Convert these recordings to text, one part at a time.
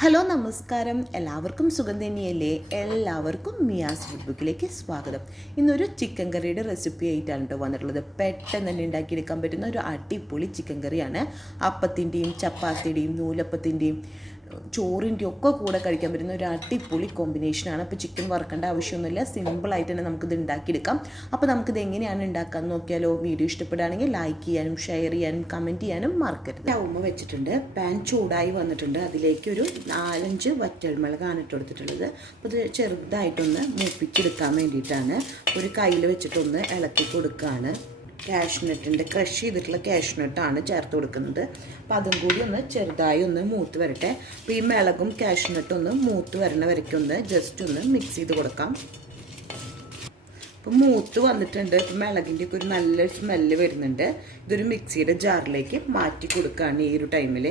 Hello നമസ്കാരം, എല്ലാവർക്കും സുഖം തന്നെയല്ലേ? എല്ലാവർക്കും മിയാസ് ഫുഡ്ബുക്കിലേക്ക് സ്വാഗതം. ഇന്നൊരു ചിക്കൻ കറിയുടെ റെസിപ്പി ആയിട്ടാണ് കേട്ടോ വന്നിട്ടുള്ളത്. പെട്ടെന്ന് തന്നെ ഉണ്ടാക്കിയെടുക്കാൻ പറ്റുന്ന ഒരു അടിപൊളി ചിക്കൻ കറിയാണ്. അപ്പത്തിൻ്റെയും ചപ്പാത്തിയുടെയും നൂലപ്പത്തിൻ്റെയും ചോറിൻ്റെയും ഒക്കെ കൂടെ കഴിക്കാൻ പറ്റുന്ന ഒരു അടിപൊളി കോമ്പിനേഷനാണ്. അപ്പോൾ ചിക്കൻ വറുക്കേണ്ട ആവശ്യമൊന്നുമില്ല, സിമ്പിളായിട്ട് തന്നെ നമുക്കിത് ഉണ്ടാക്കിയെടുക്കാം. അപ്പോൾ നമുക്കിത് എങ്ങനെയാണ് ഉണ്ടാക്കാമെന്ന് നോക്കിയാലോ? വീഡിയോ ഇഷ്ടപ്പെടുകയാണെങ്കിൽ ലൈക്ക് ചെയ്യാനും ഷെയർ ചെയ്യാനും കമൻറ്റ് ചെയ്യാനും മറക്കരുത്. ഉമ്മ വെച്ചിട്ടുണ്ട്, പാൻ ചൂടായി വന്നിട്ടുണ്ട്. അതിലേക്ക് ഒരു 4-5 വറ്റൽമുളകാണ് ഇട്ട് കൊടുത്തിട്ടുള്ളത്. അപ്പോൾ ഇത് ചെറുതായിട്ടൊന്ന് മൂപ്പിച്ചെടുക്കാൻ വേണ്ടിയിട്ടാണ്. ഒരു കയ്യിൽ വെച്ചിട്ടൊന്ന് ഇളക്കി കൊടുക്കുകയാണ്. കാഷ്നട്ടിൻ്റെ ക്രഷ് ചെയ്തിട്ടുള്ള കാഷ്നട്ടാണ് ചേർത്ത് കൊടുക്കുന്നത്. അപ്പോൾ അതും കൂടി ഒന്ന് ചെറുതായി ഒന്ന് മൂത്ത് വരട്ടെ. അപ്പോൾ ഈ മിളകും കാഷ്നട്ടും ഒന്ന് മൂത്ത് വരണ വരയ്ക്കും ഒന്ന് ജസ്റ്റ് ഒന്ന് മിക്സ് ചെയ്ത് കൊടുക്കാം. അപ്പോൾ മൂത്ത് വന്നിട്ടുണ്ട്. ഇപ്പോൾ മിളകിൻ്റെ ഒക്കെ ഒരു നല്ലൊരു സ്മെല്ല് വരുന്നുണ്ട്. ഇതൊരു മിക്സിയുടെ ജാറിലേക്ക് മാറ്റി കൊടുക്കുകയാണ് ഈ ഒരു ടൈമിൽ.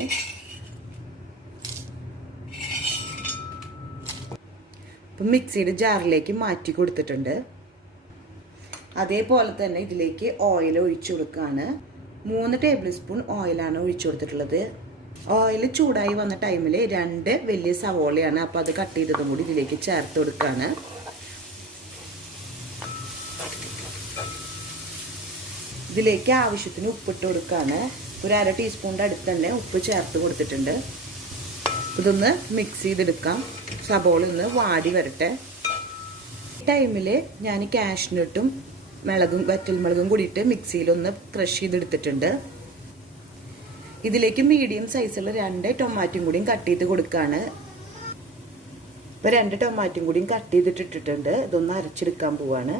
ഇപ്പം മിക്സിയുടെ ജാറിലേക്ക് മാറ്റി കൊടുത്തിട്ടുണ്ട്. അതേപോലെ തന്നെ ഇതിലേക്ക് ഓയിൽ ഒഴിച്ചു കൊടുക്കുകയാണ്. 3 ടേബിൾ സ്പൂൺ ഓയിലാണ് ഒഴിച്ചു കൊടുത്തിട്ടുള്ളത്. ഓയിൽ ചൂടായി വന്ന ടൈമിൽ 2 വലിയ സവോളയാണ്, അപ്പോൾ അത് കട്ട് ചെയ്തതും കൂടി ഇതിലേക്ക് ചേർത്ത് കൊടുക്കുകയാണ്. ഇതിലേക്ക് ആവശ്യത്തിന് ഉപ്പിട്ട് കൊടുക്കുകയാണ്. ഒരു 1/2 ടീസ്പൂണിൻ്റെ അടുത്ത് തന്നെ ഉപ്പ് ചേർത്ത് കൊടുത്തിട്ടുണ്ട്. ഇതൊന്ന് മിക്സ് ചെയ്തെടുക്കാം. സവോള ഒന്ന് വാടി വരട്ടെ. ടൈമിൽ ഞാൻ കാഷ്നട്ടും വറ്റൽമുളകും കൂടിയിട്ട് മിക്സിയിലൊന്ന് ക്രഷ് ചെയ്തെടുത്തിട്ടുണ്ട്. ഇതിലേക്ക് മീഡിയം സൈസുള്ള 2 ടൊമാറ്റോയും കൂടിയും കട്ട് ചെയ്ത് കൊടുക്കുകയാണ്. ഇപ്പോൾ 2 ടൊമാറ്റോയും കൂടിയും കട്ട് ചെയ്തിട്ടിട്ടുണ്ട്. ഇതൊന്ന് അരച്ചെടുക്കാൻ പോവാണ്.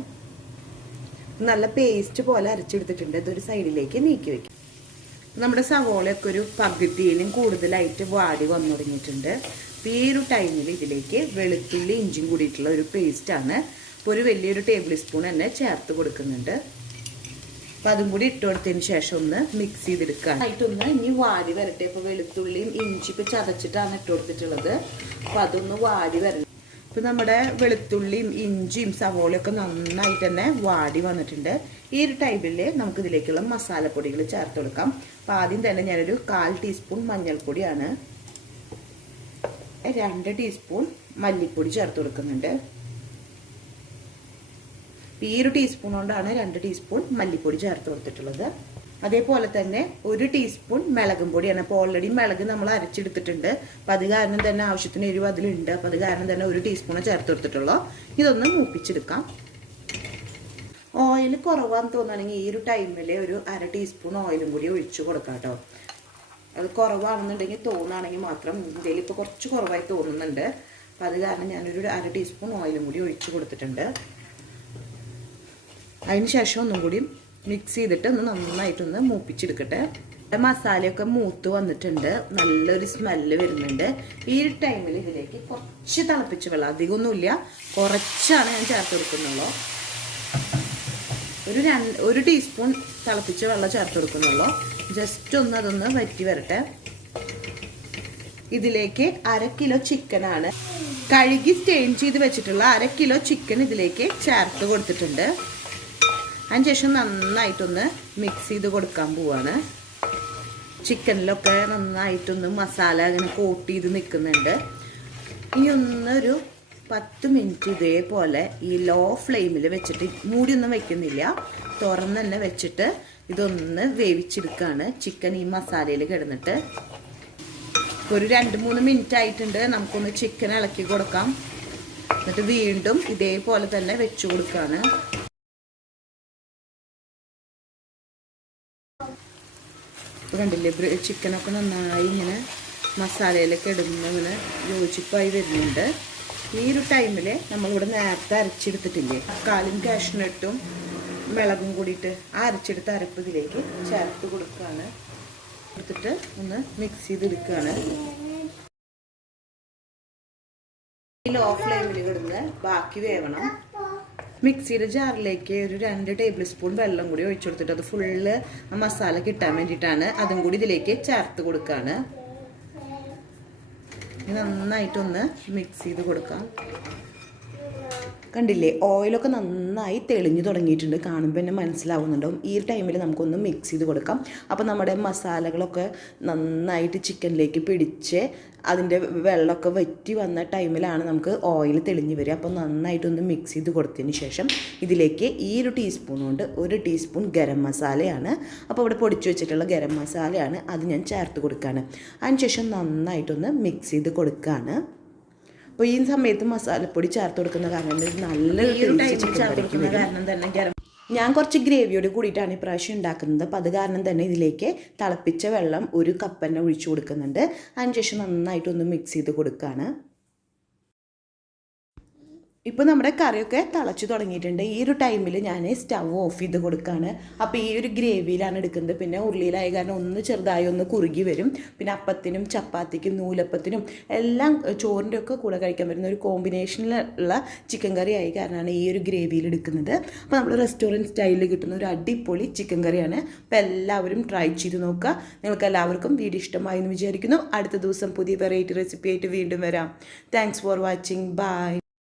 നല്ല പേസ്റ്റ് പോലെ അരച്ചെടുത്തിട്ടുണ്ട്. ഇതൊരു സൈഡിലേക്ക് നീക്കി വയ്ക്കും. നമ്മുടെ സവോളയൊക്കെ ഒരു പകുതിയിലും കൂടുതലായിട്ട് വാടി വന്നു തുടങ്ങിയിട്ടുണ്ട്. അപ്പോൾ ഈ ഒരു ടൈമിൽ ഇതിലേക്ക് വെളുത്തുള്ളി ഇഞ്ചിയും കൂടിയിട്ടുള്ള ഒരു പേസ്റ്റാണ്. അപ്പോൾ ഒരു വലിയൊരു ടേബിൾ സ്പൂൺ തന്നെ ചേർത്ത് കൊടുക്കുന്നുണ്ട്. അപ്പോൾ അതും കൂടി ഇട്ട് കൊടുത്തതിന് ശേഷം ഒന്ന് മിക്സ് ചെയ്തെടുക്കുക. ആയിട്ടൊന്ന് ഇനി വാടി വരട്ടെ. ഇപ്പോൾ വെളുത്തുള്ളിയും ഇഞ്ചി ഇപ്പോൾ ചതച്ചിട്ടാണ് ഇട്ട് കൊടുത്തിട്ടുള്ളത്. അപ്പോൾ അതൊന്ന് വാടി വരണം. ഇപ്പോൾ നമ്മുടെ വെളുത്തുള്ളിയും ഇഞ്ചിയും സവോളയൊക്കെ നന്നായിട്ട് തന്നെ വാടി വന്നിട്ടുണ്ട്. ഈ ഒരു ടൈമിൽ നമുക്കിതിലേക്കുള്ള മസാലപ്പൊടികൾ ചേർത്ത് കൊടുക്കാം. അപ്പോൾ ആദ്യം തന്നെ ഞാനൊരു 1/4 ടീസ്പൂൺ മഞ്ഞൾപ്പൊടിയാണ്, 2 ടീസ്പൂൺ മല്ലിപ്പൊടി ചേർത്ത് കൊടുക്കുന്നുണ്ട്. ഈ ഒരു ടീസ്പൂൺ കൊണ്ടാണ് 2 ടീസ്പൂൺ മല്ലിപ്പൊടി ചേർത്ത് കൊടുത്തിട്ടുള്ളത്. അതേപോലെ തന്നെ 1 ടീസ്പൂൺ മുളകും പൊടിയാണ്. അപ്പോൾ ഓൾറെഡി മുളക് നമ്മൾ അരച്ചെടുത്തിട്ടുണ്ട്. അപ്പം അത് കാരണം തന്നെ ആവശ്യത്തിന് എരിവ് അതിലുണ്ട്. അപ്പം അത് കാരണം തന്നെ 1 ടീസ്പൂൺ ചേർത്ത് കൊടുത്തിട്ടുള്ളൂ. ഇതൊന്ന് മൂപ്പിച്ചെടുക്കാം. ഓയിൽ കുറവാന്ന് തോന്നുകയാണെങ്കിൽ ഈ ഒരു ടൈമിൽ ഒരു 1/2 ടീസ്പൂൺ ഓയിലും കൂടി ഒഴിച്ചു കൊടുക്കാം കേട്ടോ. അത് കുറവാണെന്നുണ്ടെങ്കിൽ തോന്നുകയാണെങ്കിൽ മാത്രം. ഇതിൽ ഇപ്പോൾ കുറച്ച് കുറവായി തോന്നുന്നുണ്ട്. അപ്പം അത് കാരണം ഞാനൊരു 1/2 ടീസ്പൂൺ ഓയിലും കൂടി ഒഴിച്ചു കൊടുത്തിട്ടുണ്ട്. അതിന് ശേഷം ഒന്നും കൂടി മിക്സ് ചെയ്തിട്ട് ഒന്ന് നന്നായിട്ടൊന്ന് മൂപ്പിച്ചെടുക്കട്ടെ. മസാലയൊക്കെ മൂത്ത് വന്നിട്ടുണ്ട്, നല്ലൊരു സ്മെല്ല് വരുന്നുണ്ട്. ഈ ടൈമിൽ ഇതിലേക്ക് കുറച്ച് തിളപ്പിച്ച വെള്ളം, അധികമൊന്നുമില്ല, കുറച്ചാണ് ഞാൻ ചേർത്ത് കൊടുക്കുന്നുള്ളൂ. ഒരു ടീസ്പൂൺ തിളപ്പിച്ച വെള്ളം ചേർത്ത് കൊടുക്കുന്നുള്ളൂ. ജസ്റ്റ് ഒന്ന് അതൊന്ന് വറ്റി വരട്ടെ. ഇതിലേക്ക് 1/2 കിലോ ചിക്കനാണ്, കഴുകി സ്റ്റെയിൻ ചെയ്ത് വെച്ചിട്ടുള്ള 1/2 കിലോ ചിക്കൻ ഇതിലേക്ക് ചേർത്ത് കൊടുത്തിട്ടുണ്ട്. അതിനുശേഷം നന്നായിട്ടൊന്ന് മിക്സ് ചെയ്ത് കൊടുക്കാൻ പോവാണ്. ചിക്കനിലൊക്കെ നന്നായിട്ടൊന്ന് മസാല അങ്ങനെ കോട്ട് ചെയ്ത് നിൽക്കുന്നുണ്ട്. ഇനി ഒന്നൊരു 10 മിനിറ്റ് ഇതേപോലെ ഈ ലോ ഫ്ലെയിമിൽ വെച്ചിട്ട്, മൂടിയൊന്നും വെക്കുന്നില്ല, തുറന്ന് തന്നെ വെച്ചിട്ട് ഇതൊന്ന് വേവിച്ചെടുക്കുകയാണ്. ചിക്കൻ ഈ മസാലയിൽ കിടന്നിട്ട് ഒരു 2-3 മിനിറ്റ് ആയിട്ടുണ്ട്. നമുക്കൊന്ന് ചിക്കൻ ഇളക്കി കൊടുക്കാം. എന്നിട്ട് വീണ്ടും ഇതേപോലെ തന്നെ വെച്ച് കൊടുക്കുകയാണ്. കണ്ടില്ലേ, ചിക്കനൊക്കെ നന്നായി ഇങ്ങനെ മസാലയിലൊക്കെ ഇടുന്ന ഇങ്ങനെ യോജിപ്പായി വരുന്നുണ്ട്. ഈ ഒരു ടൈമിൽ നമ്മളിവിടെ നേരത്തെ അരച്ചെടുത്തിട്ടില്ലേ, കാലും കാഷ്നട്ടും മുളകും കൂടിയിട്ട് അരച്ചെടുത്ത് അരപ്പ് ഇതിലേക്ക് ചേർത്ത് കൊടുക്കുകയാണ്. എടുത്തിട്ട് ഒന്ന് മിക്സ് ചെയ്തെടുക്കുകയാണ്. ലോ ഫ്ലെയിമിൽ കിടന്ന് ബാക്കി വേവണം. മിക്സിയുടെ ജാറിലേക്ക് ഒരു 2 ടേബിൾ സ്പൂൺ വെള്ളം കൂടി ഒഴിച്ചു കൊടുത്തിട്ട് അത് ഫുള്ള് മസാല കിട്ടാൻ വേണ്ടിയിട്ടാണ്. അതും കൂടി ഇതിലേക്ക് ചേർത്ത് കൊടുക്കുകയാണ്. നന്നായിട്ടൊന്ന് മിക്സ് ചെയ്ത് കൊടുക്കാം. കണ്ടില്ലേ, ഓയിലൊക്കെ നന്നായി തെളിഞ്ഞു തുടങ്ങിയിട്ടുണ്ട്. കാണുമ്പോൾ തന്നെ മനസ്സിലാവുന്നുണ്ടാവും. ഈ ഒരു ടൈമിൽ നമുക്കൊന്ന് മിക്സ് ചെയ്ത് കൊടുക്കാം. അപ്പോൾ നമ്മുടെ മസാലകളൊക്കെ നന്നായിട്ട് ചിക്കനിലേക്ക് പിടിച്ച് അതിൻ്റെ വെള്ളമൊക്കെ വറ്റി വന്ന ടൈമിലാണ് നമുക്ക് ഓയിൽ തെളിഞ്ഞ് വരിക. അപ്പോൾ നന്നായിട്ടൊന്ന് മിക്സ് ചെയ്ത് കൊടുത്തതിന് ശേഷം ഇതിലേക്ക് ഈ ഒരു ടീസ്പൂൺ കൊണ്ട് 1 ടീസ്പൂൺ ഗരം മസാലയാണ്, അപ്പോൾ ഇവിടെ പൊടിച്ചു വെച്ചിട്ടുള്ള ഗരം മസാലയാണ്, അത് ഞാൻ ചേർത്ത് കൊടുക്കുകയാണ്. അതിനുശേഷം നന്നായിട്ടൊന്ന് മിക്സ് ചെയ്ത് കൊടുക്കുകയാണ്. അപ്പോൾ ഈ സമയത്ത് മസാലപ്പൊടി ചേർത്ത് കൊടുക്കുന്ന കാരണം നല്ലൊരു കാരണം തന്നെ ഞാൻ കുറച്ച് ഗ്രേവിയോട് കൂടിയിട്ടാണ് ഈ പ്രാവശ്യം ഉണ്ടാക്കുന്നത്. അപ്പോൾ അത് കാരണം തന്നെ ഇതിലേക്ക് തിളപ്പിച്ച വെള്ളം 1 കപ്പ് തന്നെ ഒഴിച്ചു കൊടുക്കുന്നുണ്ട്. അതിനുശേഷം നന്നായിട്ടൊന്ന് മിക്സ് ചെയ്ത് കൊടുക്കുകയാണ്. ഇപ്പോൾ നമ്മുടെ കറിയൊക്കെ തിളച്ച് തുടങ്ങിയിട്ടുണ്ട്. ഈ ഒരു ടൈമിൽ ഞാൻ സ്റ്റവ് ഓഫ് ചെയ്ത് കൊടുക്കുകയാണ്. അപ്പോൾ ഈ ഒരു ഗ്രേവിയിലാണ് എടുക്കുന്നത്. പിന്നെ ഉള്ളിയിലായ കാരണം ഒന്ന് ചെറുതായി ഒന്ന് കുറുകി വരും. പിന്നെ അപ്പത്തിനും ചപ്പാത്തിക്കും നൂലപ്പത്തിനും എല്ലാം ചോറിൻ്റെ ഒക്കെ കൂടെ കഴിക്കാൻ പറ്റുന്ന ഒരു കോമ്പിനേഷനിലുള്ള ചിക്കൻ കറി ആയി കാരണമാണ് ഈ ഒരു ഗ്രേവിയിൽ എടുക്കുന്നത്. അപ്പോൾ നമ്മൾ റെസ്റ്റോറൻറ്റ് സ്റ്റൈലിൽ കിട്ടുന്ന ഒരു അടിപൊളി ചിക്കൻ കറിയാണ്. അപ്പോൾ എല്ലാവരും ട്രൈ ചെയ്ത് നോക്കുക. നിങ്ങൾക്ക് എല്ലാവർക്കും വീഡിയോ ഇഷ്ടമായി എന്ന് വിചാരിക്കുന്നു. അടുത്ത ദിവസം പുതിയ വെറൈറ്റി റെസിപ്പി ആയിട്ട് വീണ്ടും വരാം. Thanks for watching. ബൈ.